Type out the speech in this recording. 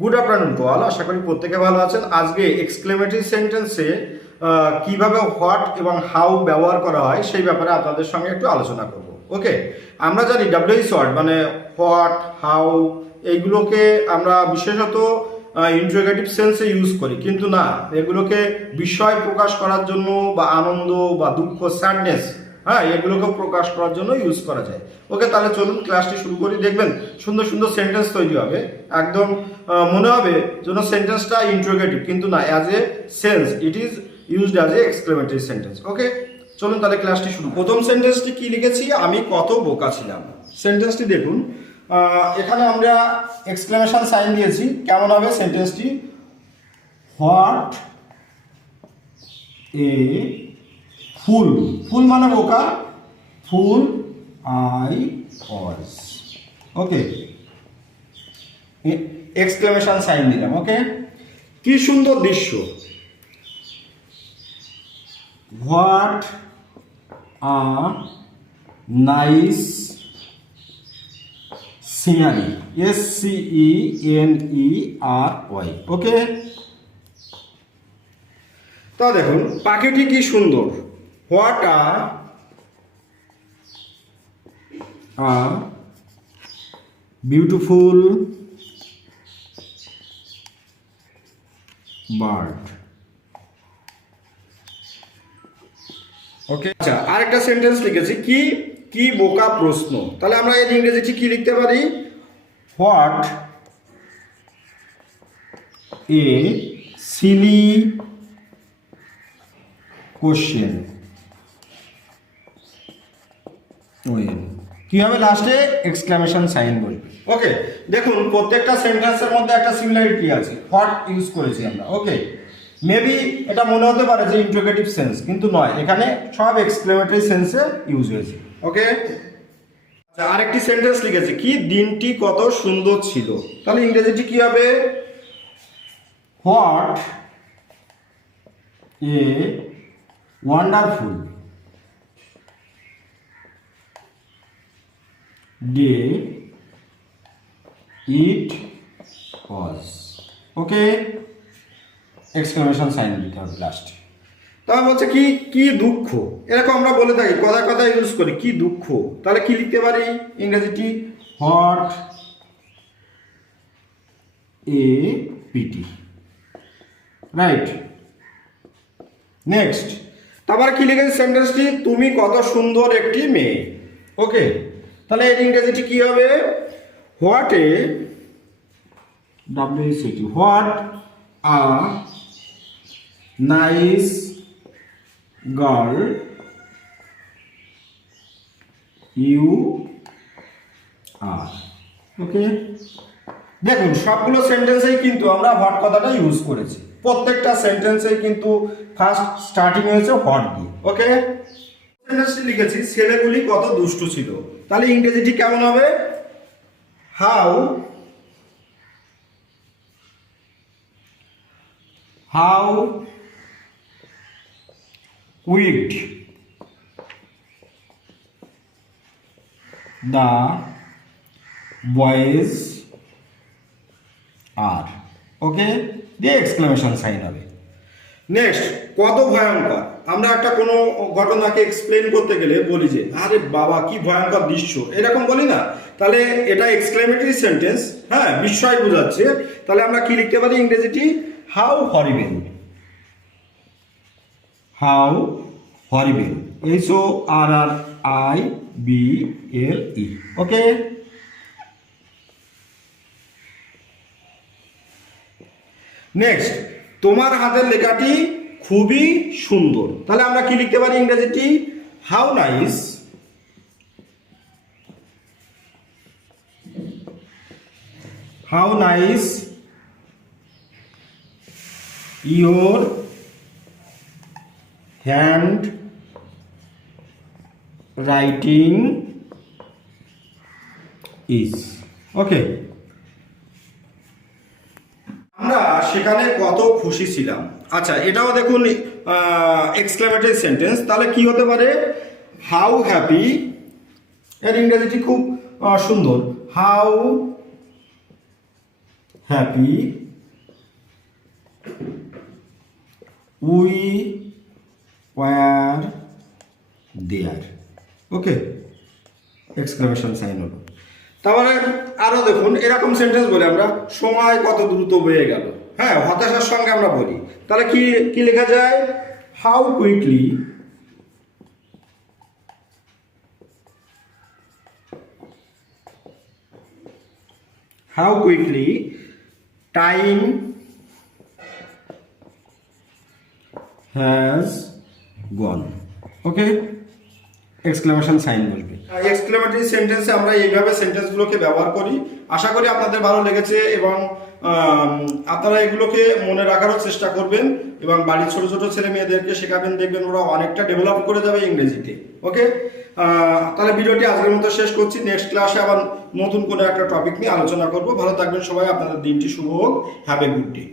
Good afternoon to all, আশা করি প্রত্যেকে ভালো আছেন। আজকে এক্সক্লেমেটরি সেন্টেন্সে কিভাবে হোয়াট এবং হাউ ব্যবহার করা হয় সেই ব্যাপারে আপনাদের সঙ্গে একটু আলোচনা করব। ওকে, আমরা জানি ডাব্লিউএইচ ওয়ার্ড মানে হোয়াট, হাউ, এইগুলোকে আমরা বিশেষত ইন্টারোগেটিভ সেন্সে ইউজ করি, কিন্তু না, এগুলোকে বিষয় প্রকাশ করার জন্য বা আনন্দ বা দুঃখ, স্যাডনেস, হ্যাঁ, এগুলোকে প্রকাশ করার জন্য ইউজ করা যায়। ওকে, তাহলে চলুন ক্লাসটি শুরু করি। দেখবেন সুন্দর সুন্দর সেন্টেন্স তৈরি হবে, একদম মনে হবে যেন সেন্টেন্সটা ইন্টারোগেটিভ, কিন্তু না, as a sense it is used as a exclamatory sentence. Okay, চলুন তাহলে ক্লাসটি শুরু। প্রথম সেন্টেন্সটি কি লিখেছি, আমি কত বোকা ছিলাম। সেন্টেন্সটি দেখুন, এখানে আমরা এক্সক্লেমেশন সাইন দিয়েছি। কেমন হবে সেন্টেন্সটি? হোয়াট এ ফুল, ফুল মানে বোকা, fool I was. Okay, exclamation sign দিলাম। ওকে, কি সুন্দর দৃশ্য, what a nice scenery, SCENERY। Okay, তা দেখুন পাখিটি কি সুন্দর, what a beautiful bird. Okay, আচ্ছা, আরেকটা সেন্টেন্স লিখেছি, কি কি বোকা প্রশ্ন। তাহলে আমরা এর ইংরেজিটি কি লিখতে পারি? What a silly question. কি হবে লাস্টে? এক্সক্লেমেশন সাইন বলবে। ওকে, দেখুন প্রত্যেকটা সেন্টেন্সের মধ্যে একটা সিমিলারিটি আছে, হোয়াট ইউজ করেছি আমরা। ওকে, মেবি এটা মনে হতে পারে যে ইন্টারোগেটিভ সেন্স, কিন্তু নয়, এখানে সব এক্সক্লেমেটরি সেন্সে ইউজ হয়েছে। ওকে, আচ্ছা, আরেকটি সেন্টেন্স লিখেছি, কি দিনটি কত সুন্দর ছিল। তাহলে ইংরেজিটি কি হবে? What a wonderful day it was. Okay, exclamation sign দিতে হবে লাস্ট। তাহলে বলছে কি কি দুঃখ, এরকম আমরা বলে থাকি, কথায় কথায় ইউজ করি, কি দুঃখ। তাহলে কি লিখতে পারি ইংরেজিটি? What a pity. Right, next. তারপর কি লিখেছে সেন্টেন্সটি? তুমি কত সুন্দর একটি মেয়ে। ওকে, তাহলে এর ইংরেজিটি কি হবে? What a WCT, what a nice girl you are. Okay, দেখুন সবগুলো সেন্টেন্সেই কিন্তু আমরা হোয়াট কথাটা ইউজ করেছি, প্রত্যেকটা সেন্টেন্সেই কিন্তু ফার্স্ট স্টার্টিং হয়েছে হোয়াট দিয়ে। ওকে, সেন্টেন্সটি লিখেছি, ছেলেগুলি কত দুষ্টু ছিল। তাহলে ইংরেজিটি কেমন হবে? How how weird the boys are. Okay, দিয়ে এক্সক্লেমেশন সাইন হবে। নেক্সট, কত ভয়ঙ্কর। আমরা একটা কোনো ঘটনাকে এক্সপ্লেন করতে গেলে বলি যে আরে বাবা কি ভয়ঙ্কর দৃশ্য, এরকম বলি না? তাহলে এটা এক্সক্লেমেটরি সেন্টেন্স, হ্যাঁ, বিস্ময় বোঝাচ্ছে। তাহলে আমরা কি লিখতে পারি ইংরেজিটি? How horrible, how horrible, HORRIBLE। Okay, next, তোমার হাতের লেখাটি খুবই সুন্দর। তাহলে আমরা কি লিখতে পারি ইংরেজিটি? How nice how nice your handwriting is. Okay, আমরা সেখানে কত খুশি ছিলাম। আচ্ছা, এটাও দেখুন এক্সক্লেমেটরি সেন্টেন্স। তাহলে কি হতে পারে? হাউ হ্যাপি, এর ইংরেজিটি খুব সুন্দর, how happy we were there. Okay, exclamation sign হলো। তারপরে আরো দেখুন, এরকম সেন্টেন্স বলি আমরা, সময় কত দ্রুত বয়ে গেল। হ্যাঁ, হতাশার সঙ্গে আমরা বলি, তাহলে কি কি লেখা যায়? How quickly time has gone. Okay, exclamation sign বলবে। এক্সক্লেমেটরি সেন্টেন্সে আমরা এইভাবে সেন্টেন্সগুলোকে ব্যবহার করি। আশা করি আপনাদের ভালো লেগেছে এবং আপনারা এগুলোকে মনে রাখারও চেষ্টা করবেন এবং বাড়ির ছোট ছোট ছেলে মেয়েদেরকে শেখাবেন, দেখবেন ওরা অনেকটা ডেভেলপ করে যাবে ইংরেজিতে। ওকে, তাহলে ভিডিওটি আজকের মতো শেষ করছি। নেক্সট ক্লাসে আবার নতুন কোনো একটা টপিক নিয়ে আলোচনা করব। ভালো থাকবেন সবাই, আপনাদের দিনটি শুভ হোক। Have a good day.